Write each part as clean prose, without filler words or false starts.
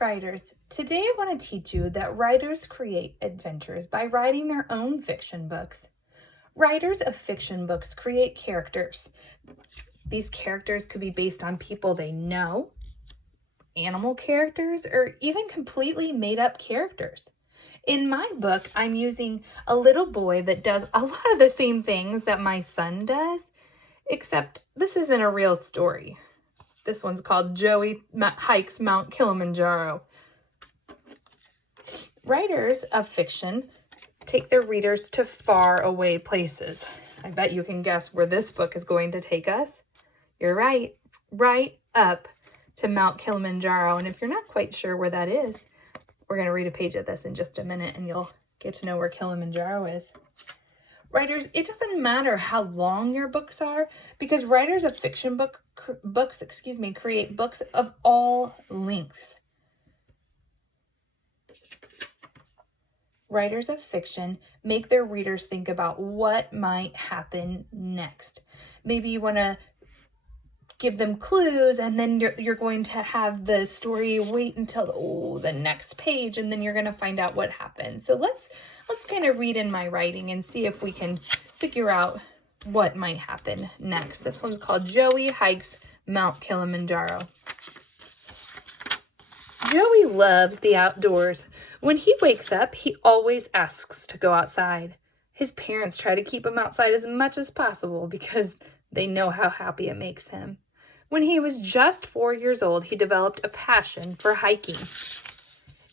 Writers, today I want to teach you that writers create adventures by writing their own fiction books. Writers of fiction books create characters. These characters could be based on people they know, animal characters, or even completely made up characters. In my book, I'm using a little boy that does a lot of the same things that my son does, except this isn't a real story. This one's called Joey Hikes Mount Kilimanjaro. Writers of fiction take their readers to far away places. I bet you can guess where this book is going to take us. You're right up to Mount Kilimanjaro. And if you're not quite sure where that is, we're going to read a page of this in just a minute and you'll get to know where Kilimanjaro is. Writers, it doesn't matter how long your books are because writers of fiction books create books of all lengths. Writers of fiction make their readers think about what might happen next. Maybe you want to give them clues and then you're going to have the story wait until the next page and then you're going to find out what happened. So let's kind of read in my writing and see if we can figure out what might happen next. This one's called Joey Hikes Mount Kilimanjaro. Joey loves the outdoors. When he wakes up, he always asks to go outside. His parents try to keep him outside as much as possible because they know how happy it makes him. When he was just 4 years old, he developed a passion for hiking.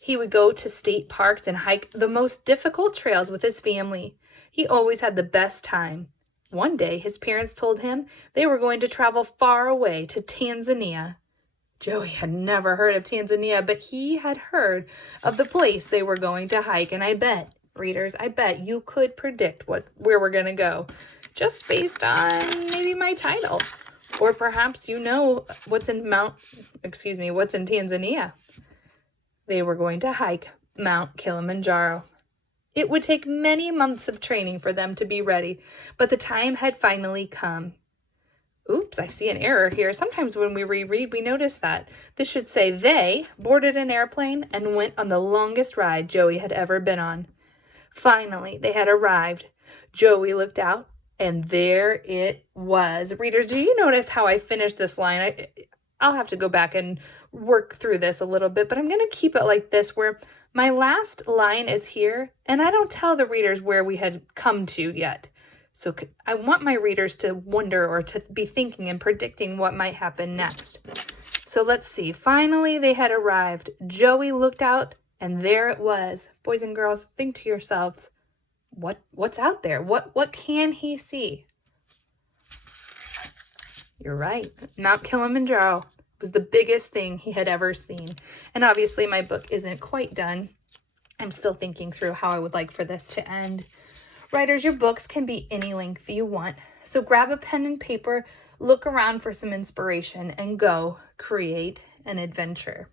He would go to state parks and hike the most difficult trails with his family. He always had the best time. One day, his parents told him they were going to travel far away to Tanzania. Joey had never heard of Tanzania, but he had heard of the place they were going to hike. And I bet, readers, you could predict where we're going to go just based on maybe my title. Or perhaps you know what's in Tanzania. They were going to hike Mount Kilimanjaro. It would take many months of training for them to be ready, but the time had finally come. Oops, I see an error here. Sometimes when we reread, we notice that. This should say they boarded an airplane and went on the longest ride Joey had ever been on. Finally, they had arrived. Joey looked out, and there it was. Readers, do you notice how I finished this line? I'll have to go back and work through this a little bit, but I'm going to keep it like this, where my last line is here, and I don't tell the readers where we had come to yet. So I want my readers to wonder or to be thinking and predicting what might happen next. So let's see. Finally, they had arrived. Joey looked out, and there it was. Boys and girls, think to yourselves, what's out there? What can he see? You're right. Mount Kilimanjaro was the biggest thing he had ever seen. And obviously my book isn't quite done. I'm still thinking through how I would like for this to end. Writers, your books can be any length you want. So grab a pen and paper, look around for some inspiration, and go create an adventure.